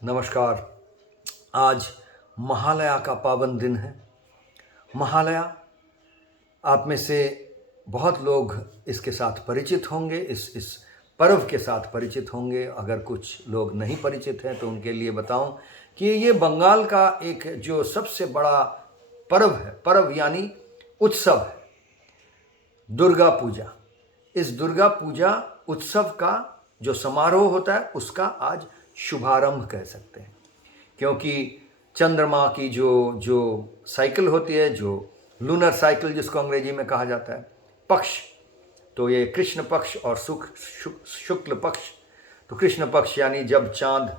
नमस्कार। आज महालया का पावन दिन है। महालया, आप में से बहुत लोग इसके साथ परिचित होंगे, इस पर्व के साथ परिचित होंगे। अगर कुछ लोग नहीं परिचित हैं तो उनके लिए बताऊं कि ये बंगाल का एक जो सबसे बड़ा पर्व है, पर्व यानी उत्सव है, दुर्गा पूजा। इस दुर्गा पूजा उत्सव का जो समारोह होता है उसका आज शुभारंभ कह सकते हैं, क्योंकि चंद्रमा की जो जो साइकिल होती है, जो लूनर साइकिल जिसको अंग्रेजी में कहा जाता है, पक्ष, तो ये कृष्ण पक्ष और शुक्ल पक्ष। तो कृष्ण पक्ष यानी जब चांद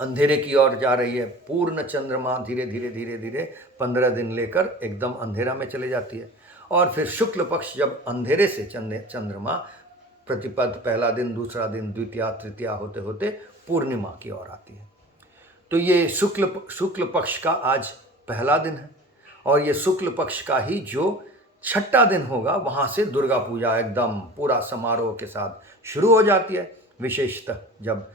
अंधेरे की ओर जा रही है, पूर्ण चंद्रमा धीरे धीरे धीरे धीरे 15 दिन लेकर एकदम अंधेरा में चले जाती है। और फिर शुक्ल पक्ष जब अंधेरे से चंद्रमा प्रतिपद पहला दिन, दूसरा दिन, द्वितीया, तृतीया होते होते पूर्णिमा की ओर आती है। तो ये शुक्ल पक्ष का आज पहला दिन है और ये शुक्ल पक्ष का ही जो छठा दिन होगा वहाँ से दुर्गा पूजा एकदम पूरा समारोह के साथ शुरू हो जाती है। विशेषतः जब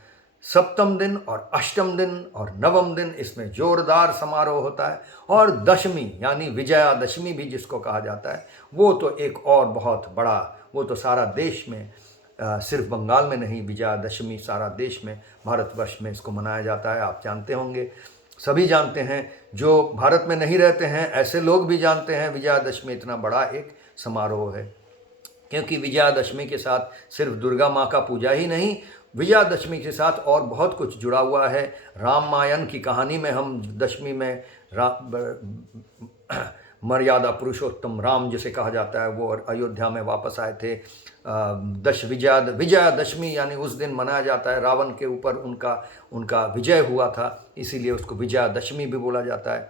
सप्तम दिन और अष्टम दिन और नवम दिन इसमें जोरदार समारोह होता है, और दशमी यानी विजयादशमी भी जिसको कहा जाता है, वो तो एक और बहुत बड़ा, वो तो सारा देश में, सिर्फ बंगाल में नहीं, विजयादशमी सारा देश में, भारतवर्ष में इसको मनाया जाता है। आप जानते होंगे, सभी जानते हैं, जो भारत में नहीं रहते हैं ऐसे लोग भी जानते हैं विजयादशमी इतना बड़ा एक समारोह है। क्योंकि विजयादशमी के साथ सिर्फ दुर्गा माँ का पूजा ही नहीं, विजयादशमी के साथ और बहुत कुछ जुड़ा हुआ है। रामायण की कहानी में हम दशमी में मर्यादा पुरुषोत्तम राम जिसे कहा जाता है, वो अयोध्या में वापस आए थे। विजयादशमी यानी उस दिन मनाया जाता है, रावण के ऊपर उनका विजय हुआ था, इसीलिए उसको विजयादशमी भी बोला जाता है।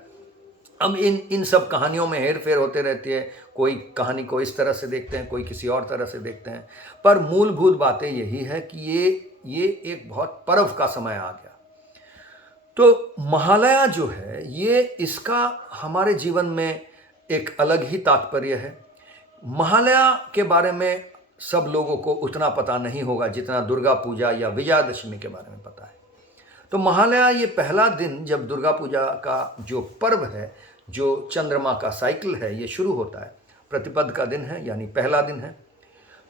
अब इन सब कहानियों में हेर फेर होते रहती है, कोई कहानी को इस तरह से देखते हैं, कोई किसी और तरह से देखते हैं, पर मूलभूत बातें यही है कि ये एक बहुत पर्व का समय आ गया। तो महालया जो है, ये इसका हमारे जीवन में एक अलग ही तात्पर्य है। महालया के बारे में सब लोगों को उतना पता नहीं होगा जितना दुर्गा पूजा या विजयादशमी के बारे में पता है। तो महालया ये पहला दिन जब दुर्गा पूजा का जो पर्व है, जो चंद्रमा का साइकिल है, ये शुरू होता है, प्रतिपद का दिन है यानी पहला दिन है।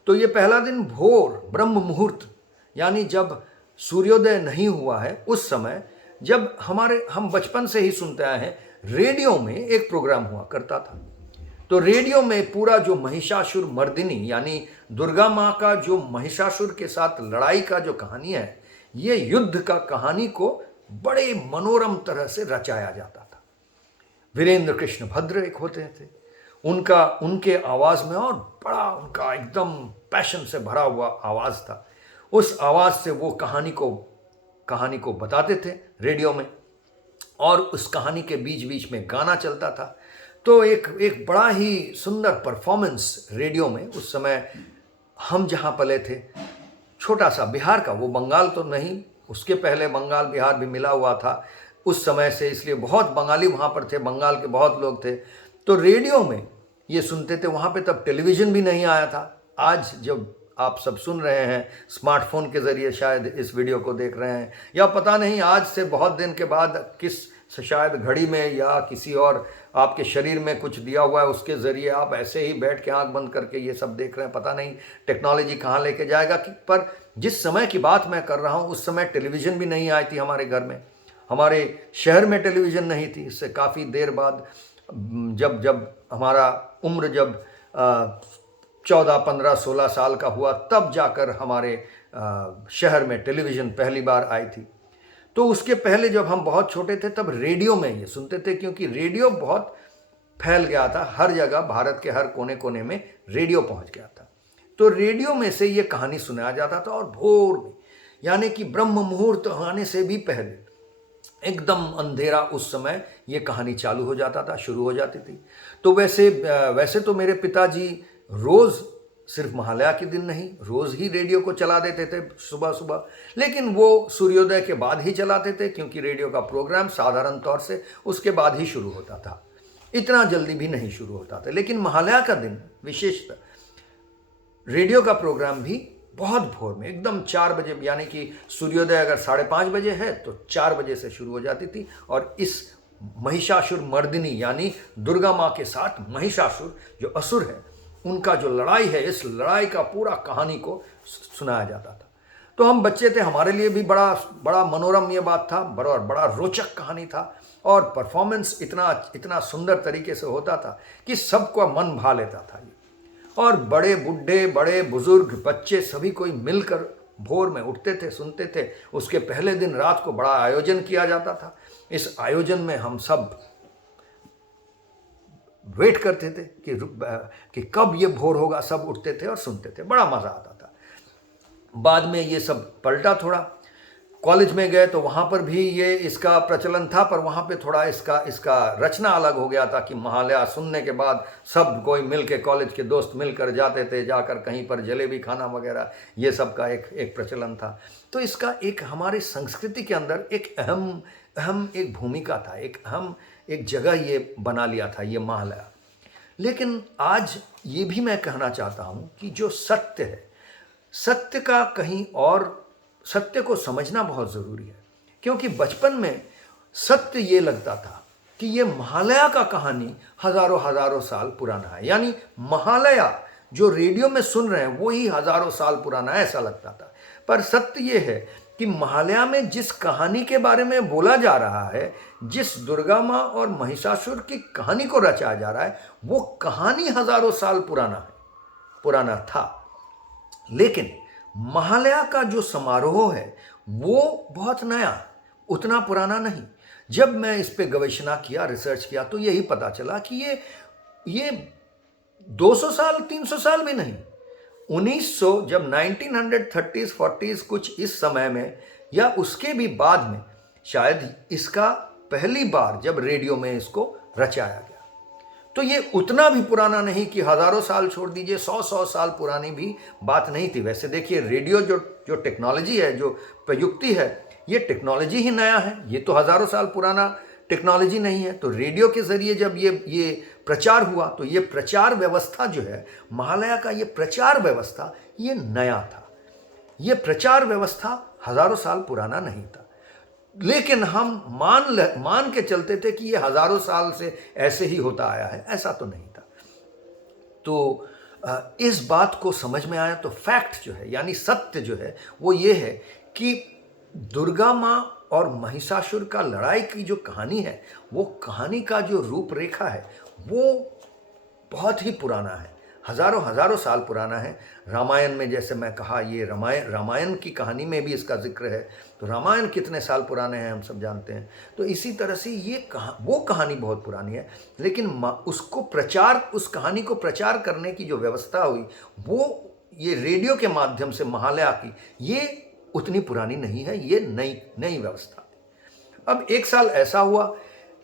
तो ये पहला दिन भोर ब्रह्म मुहूर्त यानी जब सूर्योदय नहीं हुआ है उस समय, जब हम बचपन से ही सुनते आए हैं, रेडियो में एक प्रोग्राम हुआ करता था। तो रेडियो में पूरा जो महिषासुर मर्दिनी यानी दुर्गा माँ का जो महिषासुर के साथ लड़ाई का जो कहानी है, ये युद्ध का कहानी को बड़े मनोरम तरह से रचाया जाता था। वीरेंद्र कृष्ण भद्र एक होते थे, उनके आवाज में, और बड़ा उनका एकदम पैशन से भरा हुआ आवाज था। उस आवाज से वो कहानी को बताते थे रेडियो में, और उस कहानी के बीच बीच में गाना चलता था। तो एक बड़ा ही सुंदर परफॉर्मेंस रेडियो में उस समय, हम जहाँ पले थे, छोटा सा बिहार का, वो बंगाल तो नहीं, उसके पहले बंगाल बिहार भी मिला हुआ था उस समय से, इसलिए बहुत बंगाली वहाँ पर थे, बंगाल के बहुत लोग थे। तो रेडियो में ये सुनते थे। वहाँ पे तब टेलीविज़न भी नहीं आया था। आज जब आप सब सुन रहे हैं स्मार्टफोन के ज़रिए, शायद इस वीडियो को देख रहे हैं, या पता नहीं आज से बहुत दिन के बाद शायद घड़ी में या किसी और आपके शरीर में कुछ दिया हुआ है, उसके ज़रिए आप ऐसे ही बैठ के आंख बंद करके ये सब देख रहे हैं। पता नहीं टेक्नोलॉजी कहाँ लेके जाएगा पर जिस समय की बात मैं कर रहा हूँ उस समय टेलीविज़न भी नहीं आई थी हमारे घर में, हमारे शहर में टेलीविज़न नहीं थी। इससे काफ़ी देर बाद जब हमारा उम्र जब 14, 15, 16 साल का हुआ, तब जाकर हमारे शहर में टेलीविज़न पहली बार आई थी। तो उसके पहले जब हम बहुत छोटे थे तब रेडियो में ये सुनते थे, क्योंकि रेडियो बहुत फैल गया था, हर जगह भारत के हर कोने कोने में रेडियो पहुंच गया था। तो रेडियो में से ये कहानी सुनाया जाता था, और भोर में यानी कि ब्रह्म मुहूर्त आने से भी पहले एकदम अंधेरा, उस समय ये कहानी चालू हो जाता था, शुरू हो जाती थी। तो वैसे तो मेरे पिताजी रोज़, सिर्फ महालया के दिन नहीं, रोज़ ही रेडियो को चला देते थे सुबह सुबह, लेकिन वो सूर्योदय के बाद ही चलाते थे, क्योंकि रेडियो का प्रोग्राम साधारण तौर से उसके बाद ही शुरू होता था, इतना जल्दी भी नहीं शुरू होता था। लेकिन महालया का दिन विशेषतः रेडियो का प्रोग्राम भी बहुत भोर में एकदम 4 बजे, यानी कि सूर्योदय अगर 5:30 बजे है तो 4 बजे से शुरू हो जाती थी। और इस महिषासुर मर्दिनी यानी दुर्गा माँ के साथ महिषासुर जो असुर है, उनका जो लड़ाई है, इस लड़ाई का पूरा कहानी को सुनाया जाता था। तो हम बच्चे थे, हमारे लिए भी बड़ा बड़ा मनोरम ये बात था, बड़ा बड़ा रोचक कहानी था। और परफॉर्मेंस इतना इतना सुंदर तरीके से होता था कि सबको मन भा लेता था ये। और बड़े बूढ़े, बड़े बुजुर्ग, बच्चे सभी कोई मिलकर भोर में उठते थे, सुनते थे। उसके पहले दिन रात को बड़ा आयोजन किया जाता था। इस आयोजन में हम सब वेट करते थे कि कब ये भोर होगा। सब उठते थे और सुनते थे, बड़ा मज़ा आता था। बाद में ये सब पलटा थोड़ा। कॉलेज में गए तो वहाँ पर भी ये इसका प्रचलन था, पर वहाँ पे थोड़ा इसका रचना अलग हो गया था कि महालया सुनने के बाद सब कोई मिल के, कॉलेज के दोस्त मिलकर जाते थे, जाकर कहीं पर जलेबी खाना वगैरह, ये सब का एक प्रचलन था। तो इसका एक हमारी संस्कृति के अंदर एक अहम एक भूमिका था, एक अहम एक जगह ये बना लिया था ये महालया। लेकिन आज ये भी मैं कहना चाहता हूँ कि जो सत्य है, सत्य का कहीं और, सत्य को समझना बहुत ज़रूरी है। क्योंकि बचपन में सत्य ये लगता था कि ये महालया का कहानी हज़ारों हज़ारों साल पुराना है, यानी महालया जो रेडियो में सुन रहे हैं वो ही हज़ारों साल पुराना है, ऐसा लगता था। पर सत्य ये है कि महालया में जिस कहानी के बारे में बोला जा रहा है, जिस दुर्गा माँ और महिषासुर की कहानी को रचाया जा रहा है, वो कहानी हज़ारों साल पुराना था। लेकिन महालया का जो समारोह है वो बहुत नया, उतना पुराना नहीं। जब मैं इस पे गवेषणा किया, रिसर्च किया, तो यही पता चला कि ये 200 साल 300 साल भी नहीं, 1900 जब 1930s 40s कुछ इस समय में या उसके भी बाद में शायद इसका पहली बार जब रेडियो में इसको रचाया गया। तो ये उतना भी पुराना नहीं कि हज़ारों साल छोड़ दीजिए, 100 साल पुरानी भी बात नहीं थी। वैसे देखिए, रेडियो जो टेक्नोलॉजी है, जो प्रयुक्ति है, ये टेक्नोलॉजी ही नया है, ये तो हज़ारों साल पुराना टेक्नोलॉजी नहीं है। तो रेडियो के ज़रिए जब ये प्रचार हुआ, तो ये प्रचार व्यवस्था जो है महालया का, ये प्रचार व्यवस्था ये नया था। ये प्रचार व्यवस्था हज़ारों साल पुराना नहीं था। लेकिन हम मान के चलते थे कि ये हज़ारों साल से ऐसे ही होता आया है, ऐसा तो नहीं था। तो इस बात को समझ में आया तो फैक्ट जो है, यानी सत्य जो है, वो ये है कि दुर्गा माँ और महिषासुर का लड़ाई की जो कहानी है, वो कहानी का जो रूपरेखा है वो बहुत ही पुराना है, हज़ारों साल पुराना है। रामायण में, जैसे मैं कहा, ये रामायण की कहानी में भी इसका जिक्र है। तो रामायण कितने साल पुराने हैं हम सब जानते हैं। तो इसी तरह से वो कहानी बहुत पुरानी है, लेकिन उस कहानी को प्रचार करने की जो व्यवस्था हुई, वो ये रेडियो के माध्यम से महालया की, ये उतनी पुरानी नहीं है, ये नई व्यवस्था। अब एक साल ऐसा हुआ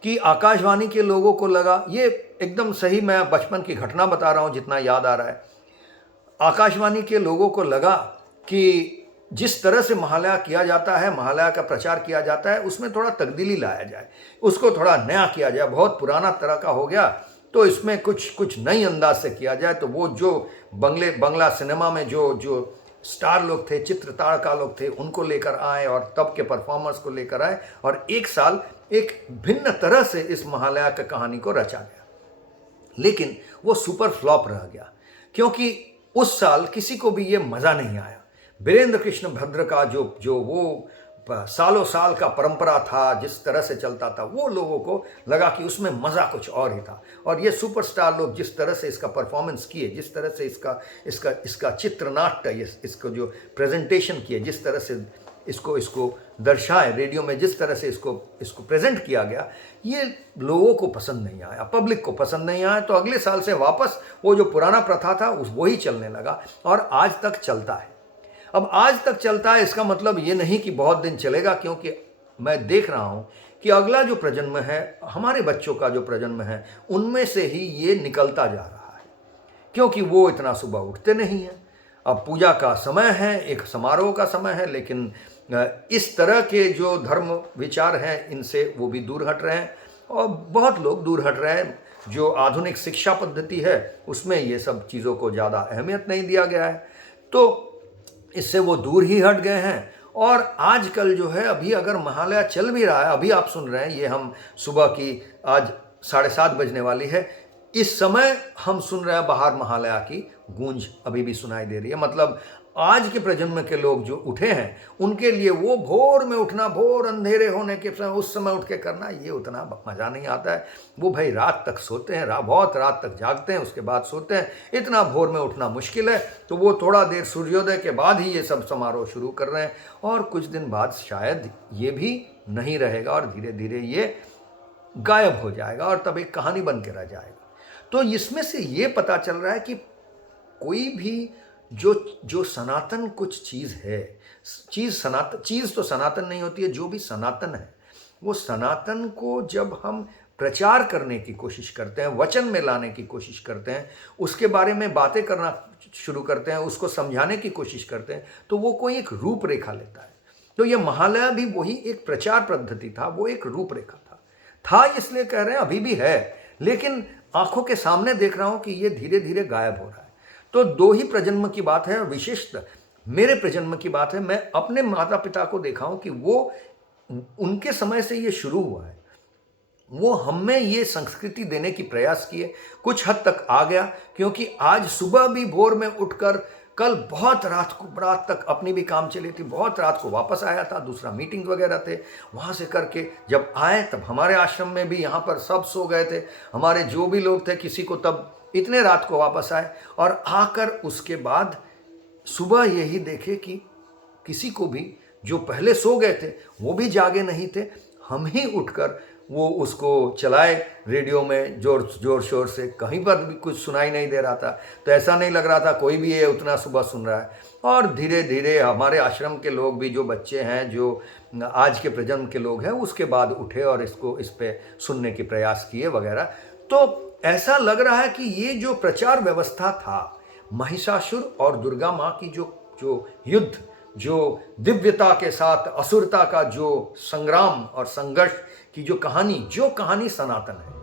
कि आकाशवाणी के लोगों को लगा, ये एकदम सही, मैं बचपन की घटना बता रहा हूँ जितना याद आ रहा है। आकाशवाणी के लोगों को लगा कि जिस तरह से महालया किया जाता है, महालया का प्रचार किया जाता है, उसमें थोड़ा तब्दीली लाया जाए, उसको थोड़ा नया किया जाए। बहुत पुराना तरह का हो गया, तो इसमें कुछ नई अंदाज से किया जाए। तो वो जो बंगला सिनेमा में जो स्टार लोग थे, चित्र तारका लोग थे, उनको लेकर आए और तब के परफॉर्मर्स को लेकर आए, और एक साल एक भिन्न तरह से इस महालया की कहानी को रचा गया। लेकिन वो सुपर फ्लॉप रह गया, क्योंकि उस साल किसी को भी ये मज़ा नहीं आया। बीरेंद्र कृष्ण भद्र का जो वो सालों साल का परंपरा था, जिस तरह से चलता था, वो लोगों को लगा कि उसमें मज़ा कुछ और ही था। और ये सुपरस्टार लोग जिस तरह से इसका परफॉर्मेंस किए, जिस तरह से इसका चित्रनाट्य, इसको जो प्रेजेंटेशन किए, जिस तरह से इसको दर्शाए रेडियो में, जिस तरह से इसको प्रेजेंट किया गया, ये लोगों को पसंद नहीं आया, पब्लिक को पसंद नहीं आया। तो अगले साल से वापस वो जो पुराना प्रथा था वही चलने लगा, और आज तक चलता है। अब आज तक चलता है, इसका मतलब ये नहीं कि बहुत दिन चलेगा, क्योंकि मैं देख रहा हूँ कि अगला जो प्रजन्म है, हमारे बच्चों का जो प्रजन्म है, उनमें से ही ये निकलता जा रहा है, क्योंकि वो इतना सुबह उठते नहीं हैं। अब पूजा का समय है, एक समारोह का समय है, लेकिन इस तरह के जो धर्म विचार हैं, इनसे वो भी दूर हट रहे हैं, और बहुत लोग दूर हट रहे हैं। जो आधुनिक शिक्षा पद्धति है, उसमें ये सब चीज़ों को ज़्यादा अहमियत नहीं दिया गया है। तो इससे वो दूर ही हट गए हैं। और आजकल जो है, अभी अगर महालया चल भी रहा है, अभी आप सुन रहे हैं, ये हम सुबह की आज 7:30 बजने वाली है, इस समय हम सुन रहे हैं बाहर महालया की गूंज अभी भी सुनाई दे रही है। मतलब आज के प्रजन्म के लोग जो उठे हैं, उनके लिए वो भोर में उठना, भोर अंधेरे होने के समय उस समय उठ के करना, ये उतना मज़ा नहीं आता है। वो भाई रात तक सोते हैं, बहुत रात तक जागते हैं, उसके बाद सोते हैं। इतना भोर में उठना मुश्किल है, तो वो थोड़ा देर सूर्योदय के बाद ही ये सब समारोह शुरू कर रहे हैं। और कुछ दिन बाद शायद ये भी नहीं रहेगा और धीरे धीरे ये गायब हो जाएगा और तब एक कहानी बन के रह जाएगा। तो इसमें से ये पता चल रहा है कि कोई भी जो सनातन कुछ चीज़ है, चीज़ तो सनातन नहीं होती है, जो भी सनातन है, वो सनातन को जब हम प्रचार करने की कोशिश करते हैं, वचन में लाने की कोशिश करते हैं, उसके बारे में बातें करना शुरू करते हैं, उसको समझाने की कोशिश करते हैं, तो वो कोई एक रूपरेखा लेता है। तो ये महालया भी वही एक प्रचार पद्धति था, वो एक रूपरेखा था इसलिए कह रहे हैं, अभी भी है, लेकिन आंखों के सामने देख रहा हूं कि ये धीरे धीरे गायब हो रहा है। तो दो ही प्रजन्म की बात है, विशेषतः मेरे प्रजन्म की बात है। मैं अपने माता पिता को देखा हूं कि वो उनके समय से ये शुरू हुआ है, वो हमें ये संस्कृति देने की प्रयास किए, कुछ हद तक आ गया, क्योंकि आज सुबह भी भोर में उठकर, कल बहुत रात तक अपनी भी काम चली थी, बहुत रात को वापस आया था, दूसरा मीटिंग वगैरह थे, वहाँ से करके जब आए तब हमारे आश्रम में भी यहाँ पर सब सो गए थे, हमारे जो भी लोग थे, किसी को तब इतने रात को वापस आए, और आकर उसके बाद सुबह यही देखे कि किसी को भी जो पहले सो गए थे वो भी जागे नहीं थे, हम ही उठकर वो उसको चलाए रेडियो में जोर शोर से, कहीं पर भी कुछ सुनाई नहीं दे रहा था, तो ऐसा नहीं लग रहा था कोई भी ये उतना सुबह सुन रहा है। और धीरे धीरे हमारे आश्रम के लोग भी, जो बच्चे हैं, जो आज के प्रजन्म के लोग हैं, उसके बाद उठे और इस पे सुनने की प्रयास किए वगैरह। तो ऐसा लग रहा है कि ये जो प्रचार व्यवस्था था, महिषासुर और दुर्गा माँ की जो युद्ध, जो दिव्यता के साथ असुरता का जो संग्राम और संघर्ष की जो कहानी सनातन है,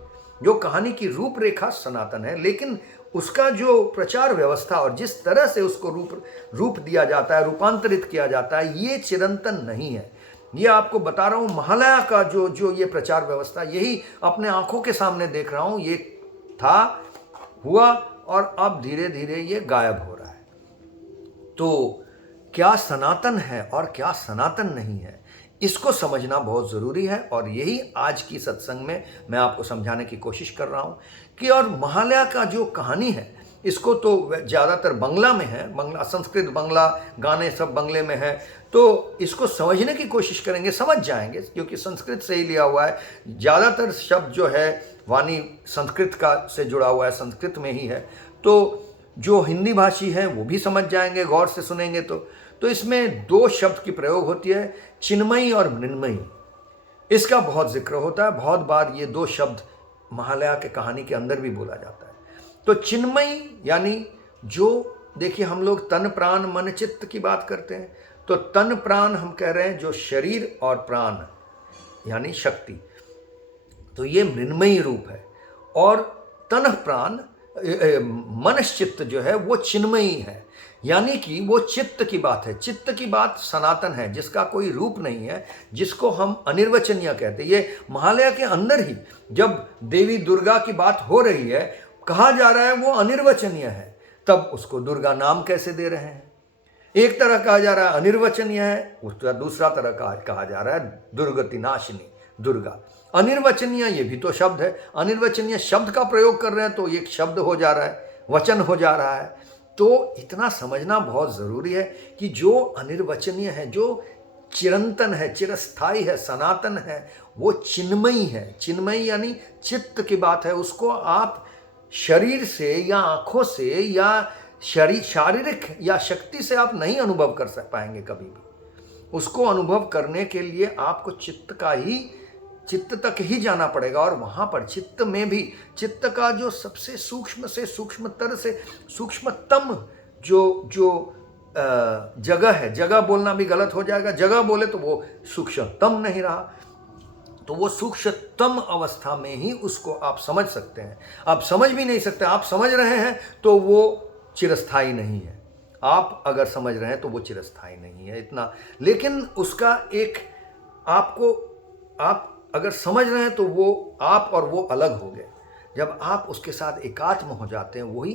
जो कहानी की रूपरेखा सनातन है, लेकिन उसका जो प्रचार व्यवस्था और जिस तरह से उसको रूप दिया जाता है, रूपांतरित किया जाता है, ये चिरंतन नहीं है। ये आपको बता रहा हूँ, महालया का जो ये प्रचार व्यवस्था, यही अपने आंखों के सामने देख रहा हूँ, ये हुआ और अब धीरे धीरे ये गायब हो रहा है। तो क्या सनातन है और क्या सनातन नहीं है, इसको समझना बहुत ज़रूरी है। और यही आज की सत्संग में मैं आपको समझाने की कोशिश कर रहा हूँ कि और महालया का जो कहानी है, इसको तो ज़्यादातर बंगला में है, बंगला, संस्कृत बंगला, गाने सब बंगले में है, तो इसको समझने की कोशिश करेंगे, समझ जाएंगे, क्योंकि संस्कृत से ही लिया हुआ है। ज़्यादातर शब्द जो है वाणी संस्कृत का से जुड़ा हुआ है, संस्कृत में ही है, तो जो हिंदी भाषी है वो भी समझ जाएंगे गौर से सुनेंगे। तो इसमें दो शब्द की प्रयोग होती है, चिन्मयी और मृण्मयी। इसका बहुत जिक्र होता है, बहुत बार ये दो शब्द महालया के कहानी के अंदर भी बोला जाता है। तो चिन्मयी यानी जो, देखिए हम लोग तन प्राण मन चित्त की बात करते हैं, तो तन प्राण हम कह रहे हैं जो शरीर और प्राण यानी शक्ति, तो ये मृण्मयी रूप है। और तन प्राण मनश्चित्त जो है वो चिन्मयी है, यानी कि वो चित्त की बात है, चित्त की बात सनातन है, जिसका कोई रूप नहीं है, जिसको हम अनिर्वचनीय कहते हैं। ये महालया के अंदर ही जब देवी दुर्गा की बात हो रही है, कहा जा रहा है वो अनिर्वचनीय है, तब उसको दुर्गा नाम कैसे दे रहे हैं? एक तरह कहा जा रहा है अनिर्वचनीय है, उसका दूसरा तरह कहा जा रहा है दुर्गति नाशिनी दुर्गा। अनिर्वचनीय ये भी तो शब्द है, अनिर्वचनीय शब्द का प्रयोग कर रहे हैं, तो एक शब्द हो जा रहा है, वचन हो जा रहा है। तो इतना समझना बहुत ज़रूरी है कि जो अनिर्वचनीय है, जो चिरंतन है, चिरस्थाई है, सनातन है, वो चिन्मयी है। चिन्मयी यानी चित्त की बात है, उसको आप शरीर से या आँखों से या शारीरिक या शक्ति से आप नहीं अनुभव कर पाएंगे कभी भी। उसको अनुभव करने के लिए आपको चित्त तक ही जाना पड़ेगा, और वहाँ पर चित्त में भी, चित्त का जो सबसे सूक्ष्म से सूक्ष्मतर से सूक्ष्मतम जो जगह है, जगह बोलना भी गलत हो जाएगा, जगह बोले तो वो सूक्ष्मतम नहीं रहा, तो वो सूक्ष्मतम अवस्था में ही उसको आप समझ सकते हैं। आप समझ भी नहीं सकते, आप समझ रहे हैं तो वो चिरस्थाई नहीं है। आप अगर समझ रहे हैं तो वो चिरस्थायी नहीं है इतना। लेकिन उसका एक आपको आप अगर समझ रहे हैं तो वो आप और वो अलग हो गए। जब आप उसके साथ एकात्म हो जाते हैं, वही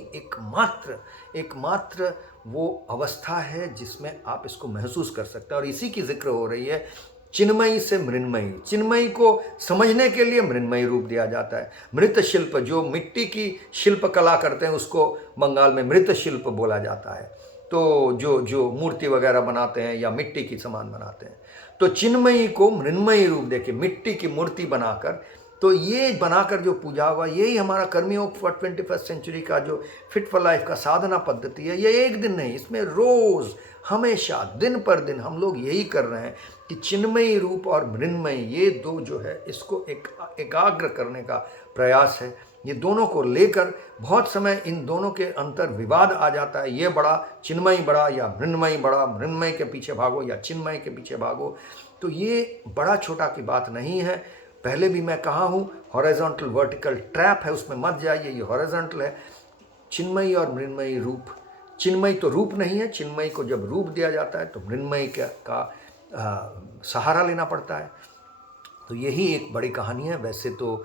एकमात्र वो अवस्था है जिसमें आप इसको महसूस कर सकते हैं। और इसी की जिक्र हो रही है, चिन्मयी से मृन्मयी। चिन्मयी को समझने के लिए मृन्मयी रूप दिया जाता है। मृत शिल्प, जो मिट्टी की शिल्प कला करते हैं, उसको बंगाल में मृत शिल्प बोला जाता है। तो जो मूर्ति वगैरह बनाते हैं या मिट्टी की सामान बनाते हैं, तो चिन्मयी को मृन्मयी रूप देके मिट्टी की मूर्ति बनाकर, तो ये बनाकर जो पूजा होगा, यही हमारा कर्मयोग फॉर 21st सेंचुरी का जो फिट फॉर लाइफ का साधना पद्धति है। ये एक दिन नहीं, इसमें रोज़ हमेशा दिन पर दिन हम लोग यही कर रहे हैं कि चिन्मयी रूप और मृन्मयी, ये दो जो है इसको एकाग्र करने का प्रयास है। ये दोनों को लेकर बहुत समय इन दोनों के अंतर विवाद आ जाता है। ये बड़ा, चिन्मयी बड़ा या मृन्मयी बड़ा, मृन्मयी के पीछे भागो या चिन्मयी के पीछे भागो। तो ये बड़ा छोटा की बात नहीं है। पहले भी मैं कहा हूँ, हॉरिजॉन्टल वर्टिकल ट्रैप है, उसमें मत जाइए। ये हॉरिजॉन्टल है। चिन्मयी और मृन्मयी रूप, चिन्मयी तो रूप नहीं है। चिन्मयी को जब रूप दिया जाता है तो मृन्मयी का सहारा लेना पड़ता है। तो यही एक बड़ी कहानी है। वैसे तो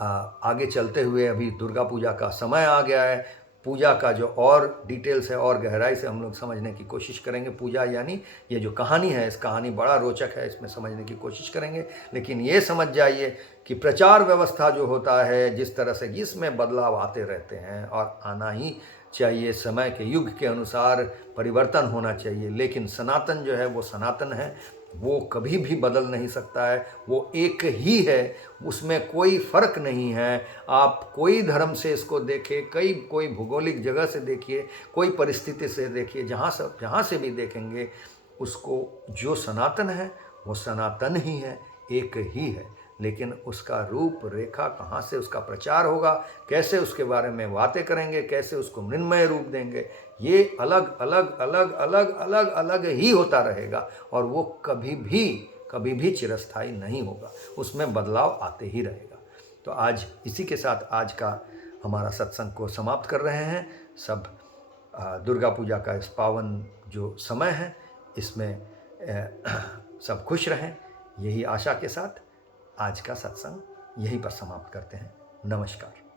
आगे चलते हुए अभी दुर्गा पूजा का समय आ गया है। पूजा का जो और डिटेल्स है और गहराई से हम लोग समझने की कोशिश करेंगे। पूजा यानी ये जो कहानी है, इस कहानी बड़ा रोचक है, इसमें समझने की कोशिश करेंगे। लेकिन ये समझ जाइए कि प्रचार व्यवस्था जो होता है, जिस तरह से इसमें बदलाव आते रहते हैं और आना ही चाहिए, समय के युग के अनुसार परिवर्तन होना चाहिए। लेकिन सनातन जो है वो सनातन है, वो कभी भी बदल नहीं सकता है। वो एक ही है, उसमें कोई फर्क नहीं है। आप कोई धर्म से इसको देखिए, कोई भौगोलिक जगह से देखिए, कोई परिस्थिति से देखिए, जहाँ से भी देखेंगे, उसको जो सनातन है वो सनातन ही है, एक ही है। लेकिन उसका रूप रेखा कहाँ से उसका प्रचार होगा, कैसे उसके बारे में बातें करेंगे, कैसे उसको मृन्मय रूप देंगे, ये अलग अलग ही होता रहेगा। और वो कभी भी चिरस्थायी नहीं होगा, उसमें बदलाव आते ही रहेगा। तो आज इसी के साथ आज का हमारा सत्संग को समाप्त कर रहे हैं। सब दुर्गा पूजा का इस पावन जो समय है, इसमें सब खुश रहें, यही आशा के साथ आज का सत्संग यहीं पर समाप्त करते हैं। नमस्कार।